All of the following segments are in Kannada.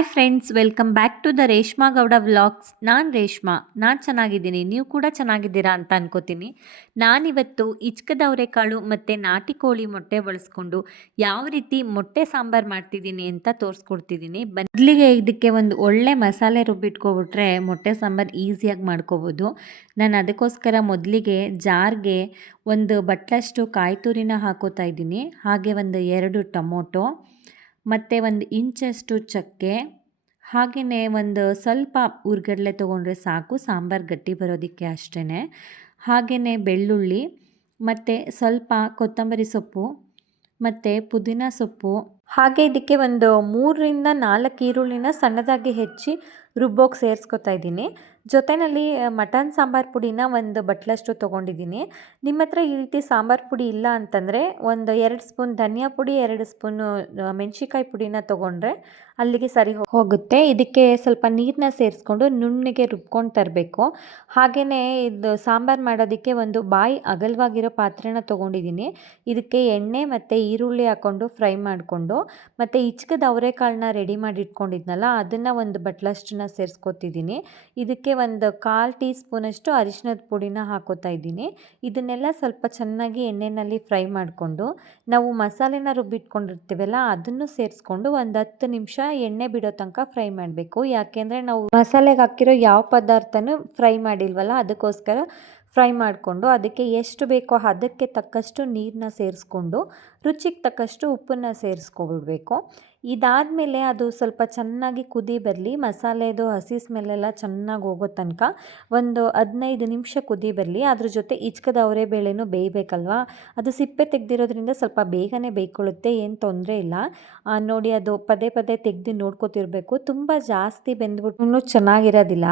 Hi friends, welcome back to the Reshma Gowda vlogs. ನಾನು ರೇಷ್ಮಾ. ನಾನು ಚೆನ್ನಾಗಿದ್ದೀನಿ, ನೀವು ಕೂಡ ಚೆನ್ನಾಗಿದ್ದೀರಾ ಅಂತ ಅನ್ಕೋತೀನಿ. ನಾನಿವತ್ತು ಇಚ್ಕದ ಅವರೆಕಾಳು ಮತ್ತು ನಾಟಿ ಕೋಳಿ ಮೊಟ್ಟೆ ಬಳಸ್ಕೊಂಡು ಯಾವ ರೀತಿ ಮೊಟ್ಟೆ ಸಾಂಬಾರು ಮಾಡ್ತಿದ್ದೀನಿ ಅಂತ ತೋರಿಸ್ಕೊಡ್ತಿದ್ದೀನಿ. ಬದಲಿಗೆ ಇದಕ್ಕೆ ಒಂದು ಒಳ್ಳೆ ಮಸಾಲೆ ರುಬ್ಬಿಟ್ಕೊಬಿಟ್ರೆ ಮೊಟ್ಟೆ ಸಾಂಬಾರು ಈಸಿಯಾಗಿ ಮಾಡ್ಕೋಬೋದು. ನಾನು ಅದಕ್ಕೋಸ್ಕರ ಮೊದಲಿಗೆ ಜಾರ್ಗೆ ಒಂದು ಬಟ್ಲಷ್ಟು ಕಾಯಿ ತುರಿನ ಹಾಕೋತಾ ಇದ್ದೀನಿ. ಹಾಗೆ ಒಂದು 2 ಟೊಮೊಟೊ ಮತ್ತು ಒಂದು ಇಂಚಷ್ಟು ಚಕ್ಕೆ, ಹಾಗೆಯೇ ಒಂದು ಸ್ವಲ್ಪ ಹುರ್ಗಡ್ಲೆ ತೊಗೊಂಡ್ರೆ ಸಾಕು ಸಾಂಬಾರು ಗಟ್ಟಿ ಬರೋದಕ್ಕೆ ಅಷ್ಟೇ. ಹಾಗೆಯೇ ಬೆಳ್ಳುಳ್ಳಿ ಮತ್ತು ಸ್ವಲ್ಪ ಕೊತ್ತಂಬರಿ ಸೊಪ್ಪು ಮತ್ತು ಪುದೀನ ಸೊಪ್ಪು, ಹಾಗೆ ಇದಕ್ಕೆ ಒಂದು 3ರಿಂದ 4 ಈರುಳ್ಳಿನ ಸಣ್ಣದಾಗಿ ಹೆಚ್ಚಿ ರುಬ್ಬೋಕೆ ಸೇರಿಸ್ಕೊತಾ ಇದ್ದೀನಿ. ಜೊತೆಯಲ್ಲಿ ಮಟನ್ ಸಾಂಬಾರು ಪುಡಿನ ಒಂದು ಬಟ್ಲಷ್ಟು ತೊಗೊಂಡಿದ್ದೀನಿ. ನಿಮ್ಮ ಹತ್ರ ಈ ರೀತಿ ಸಾಂಬಾರು ಪುಡಿ ಇಲ್ಲ ಅಂತಂದರೆ ಒಂದು 2 ಸ್ಪೂನ್ ಧನಿಯಾ ಪುಡಿ, 2 ಸ್ಪೂನು ಮೆಣಸಿಕಾಯಿ ಪುಡಿನ ತೊಗೊಂಡ್ರೆ ಅಲ್ಲಿಗೆ ಸರಿ ಹೋಗುತ್ತೆ. ಇದಕ್ಕೆ ಸ್ವಲ್ಪ ನೀರನ್ನ ಸೇರಿಸ್ಕೊಂಡು ನುಣ್ಣಗೆ ರುಬ್ಕೊಂಡು ತರಬೇಕು. ಹಾಗೆಯೇ ಇದು ಸಾಂಬಾರು ಮಾಡೋದಕ್ಕೆ ಒಂದು ಬಾಯಿ ಅಗಲವಾಗಿರೋ ಪಾತ್ರೆನ ತೊಗೊಂಡಿದ್ದೀನಿ. ಇದಕ್ಕೆ ಎಣ್ಣೆ ಮತ್ತು ಈರುಳ್ಳಿ ಹಾಕ್ಕೊಂಡು ಫ್ರೈ ಮಾಡಿಕೊಂಡು ಮತ್ತು ಇಚ್ಕದ ಅವರೆಕಾಳನ್ನ ರೆಡಿ ಮಾಡಿ ಇಟ್ಕೊಂಡಿದ್ನಲ್ಲ ಅದನ್ನು ಒಂದು ಬಟ್ಲಷ್ಟನ್ನ ಸೇರಿಸ್ಕೊತಿದ್ದೀನಿ. ಇದಕ್ಕೆ ಒಂದು 1/4 ಟೀ ಸ್ಪೂನಷ್ಟು ಅರಿಶಿಣದ ಪುಡಿನ ಹಾಕೋತಾ ಇದ್ದೀನಿ. ಇದನ್ನೆಲ್ಲ ಸ್ವಲ್ಪ ಚೆನ್ನಾಗಿ ಎಣ್ಣೆಯಲ್ಲಿ ಫ್ರೈ ಮಾಡಿಕೊಂಡು ನಾವು ಮಸಾಲೆನ ರುಬ್ಬಿಟ್ಕೊಂಡಿರ್ತೀವಲ್ಲ ಅದನ್ನು ಸೇರಿಸ್ಕೊಂಡು ಒಂದು 10 ನಿಮಿಷ ಎಣ್ಣೆ ಬಿಡೋ ತನಕ ಫ್ರೈ ಮಾಡಬೇಕು. ಯಾಕೆಂದರೆ ನಾವು ಮಸಾಲೆಗೆ ಹಾಕಿರೋ ಯಾವ ಪದಾರ್ಥನೂ ಫ್ರೈ ಮಾಡಿಲ್ವಲ್ಲ, ಅದಕ್ಕೋಸ್ಕರ ಫ್ರೈ ಮಾಡಿಕೊಂಡು ಅದಕ್ಕೆ ಎಷ್ಟು ಬೇಕೋ ಅದಕ್ಕೆ ತಕ್ಕಷ್ಟು ನೀರನ್ನ ಸೇರಿಸ್ಕೊಂಡು ರುಚಿಗೆ ತಕ್ಕಷ್ಟು ಉಪ್ಪನ್ನು ಸೇರಿಸ್ಕೊಬಿಡ್ಬೇಕು. ಇದಾದಮೇಲೆ ಅದು ಸ್ವಲ್ಪ ಚೆನ್ನಾಗಿ ಕುದಿ ಬರಲಿ, ಮಸಾಲೆದು ಹಸಿ ಸ್ಮೆಲ್ಲೆಲ್ಲ ಚೆನ್ನಾಗಿ ಹೋಗೋ ತನಕ ಒಂದು 15 ನಿಮಿಷ ಕುದಿ ಬರಲಿ. ಅದ್ರ ಜೊತೆ ಇಚ್ಕದ ಅವರೆಬೇಳೆನೂ ಬೇಯಬೇಕಲ್ವ, ಅದು ಸಿಪ್ಪೆ ತೆಗೆದಿರೋದ್ರಿಂದ ಸ್ವಲ್ಪ ಬೇಗನೆ ಬೇಯ್ಕೊಳ್ಳುತ್ತೆ, ಏನು ತೊಂದರೆ ಇಲ್ಲ. ನೋಡಿ, ಅದು ಪದೇ ಪದೇ ತೆಗೆದು ನೋಡ್ಕೊತಿರ್ಬೇಕು. ತುಂಬ ಜಾಸ್ತಿ ಬೆಂದ್ಬಿಟ್ಟು ಚೆನ್ನಾಗಿರೋದಿಲ್ಲ,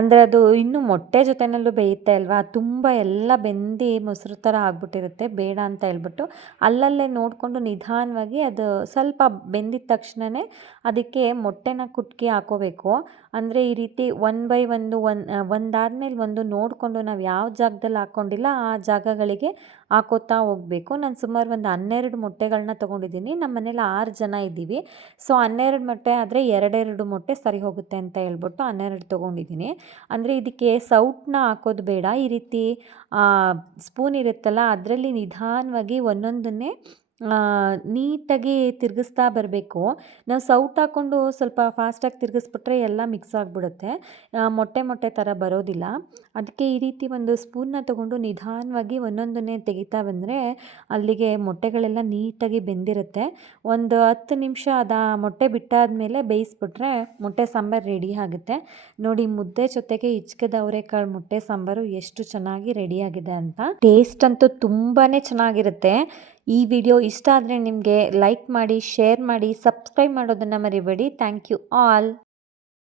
ಅಂದರೆ ಅದು ಇನ್ನೂ ಮೊಟ್ಟೆ ಜೊತೆನಲ್ಲೂ ಬೇಯುತ್ತೆ ಅಲ್ವಾ, ತುಂಬ ಎಲ್ಲ ಬೆಂದು ಮೊಸರು ಥರ ಆಗ್ಬಿಟ್ಟಿರುತ್ತೆ. ಬೇಡ ಅಂತ ಹೇಳ್ಬಿಟ್ಟು ಅಲ್ಲಲ್ಲೇ ನೋಡಿಕೊಂಡು ನಿಧಾನವಾಗಿ ಅದು ಸ್ವಲ್ಪ ಬೆಂದಿದ ತಕ್ಷಣವೇ ಅದಕ್ಕೆ ಮೊಟ್ಟೆನ ಕುಟ್ಕಿ ಹಾಕೋಬೇಕು. ಅಂದರೆ ಈ ರೀತಿ 1 ಬೈ 1 ಒಂದಾದ್ಮೇಲೆ ಒಂದು ನೋಡಿಕೊಂಡು ನಾವು ಯಾವ ಜಾಗದಲ್ಲಿ ಹಾಕ್ಕೊಂಡಿಲ್ಲ ಆ ಜಾಗಗಳಿಗೆ ಹಾಕೋತಾ ಹೋಗಬೇಕು. ನಾನು ಸುಮಾರು ಒಂದು 12 ಮೊಟ್ಟೆಗಳನ್ನ ತೊಗೊಂಡಿದ್ದೀನಿ. ನಮ್ಮ ಮನೇಲಿ 6 ಜನ ಇದ್ದೀವಿ. ಸೊ 12 ಮೊಟ್ಟೆ ಆದರೆ 2 ಮೊಟ್ಟೆ ಸರಿ ಹೋಗುತ್ತೆ ಅಂತ ಹೇಳ್ಬಿಟ್ಟು 12 ತೊಗೊಂಡಿದ್ದೀನಿ. ಅಂದರೆ ಇದಕ್ಕೆ ಸೌಟನ್ನ ಹಾಕೋದು ಬೇಡ, ಈ ರೀತಿ ಸ್ಪೂನ್ ಇರುತ್ತಲ್ಲ ಅದರಲ್ಲಿ ನಿಧಾನವಾಗಿ ಒಂದೊಂದನ್ನೇ ನೀಟಾಗಿ ತಿರುಗಿಸ್ತಾ ಬರಬೇಕು. ನಾವು ಸೌಟ್ ಹಾಕ್ಕೊಂಡು ಸ್ವಲ್ಪ ಫಾಸ್ಟಾಗಿ ತಿರುಗಿಸ್ಬಿಟ್ರೆ ಎಲ್ಲ ಮಿಕ್ಸ್ ಆಗಿಬಿಡುತ್ತೆ, ಮೊಟ್ಟೆ ಥರ ಬರೋದಿಲ್ಲ. ಅದಕ್ಕೆ ಈ ರೀತಿ ಒಂದು ಸ್ಪೂನ್ನ ತೊಗೊಂಡು ನಿಧಾನವಾಗಿ ಒಂದೊಂದನ್ನೇ ತೆಗಿತಾ ಬಂದರೆ ಅಲ್ಲಿಗೆ ಮೊಟ್ಟೆಗಳೆಲ್ಲ ನೀಟಾಗಿ ಬೆಂದಿರುತ್ತೆ. ಒಂದು 10 ನಿಮಿಷ ಮೊಟ್ಟೆ ಬಿಟ್ಟಾದಮೇಲೆ ಬೇಯಿಸ್ಬಿಟ್ರೆ ಮೊಟ್ಟೆ ಸಾಂಬಾರು ರೆಡಿ ಆಗುತ್ತೆ. ನೋಡಿ, ಮುದ್ದೆ ಜೊತೆಗೆ ಇಚ್ಕದ ಅವರೆಕಾಳು ಮೊಟ್ಟೆ ಸಾಂಬಾರು ಎಷ್ಟು ಚೆನ್ನಾಗಿ ರೆಡಿಯಾಗಿದೆ ಅಂತ. ಟೇಸ್ಟ್ ಅಂತೂ ತುಂಬಾ ಚೆನ್ನಾಗಿರುತ್ತೆ. ಈ ವಿಡಿಯೋ ಇಷ್ಟ ಆದರೆ ನಿಮಗೆ ಲೈಕ್ ಮಾಡಿ, ಶೇರ್ ಮಾಡಿ, ಸಬ್ಸ್ಕ್ರೈಬ್ ಮಾಡೋದನ್ನು ಮರಿಬೇಡಿ. Thank you all.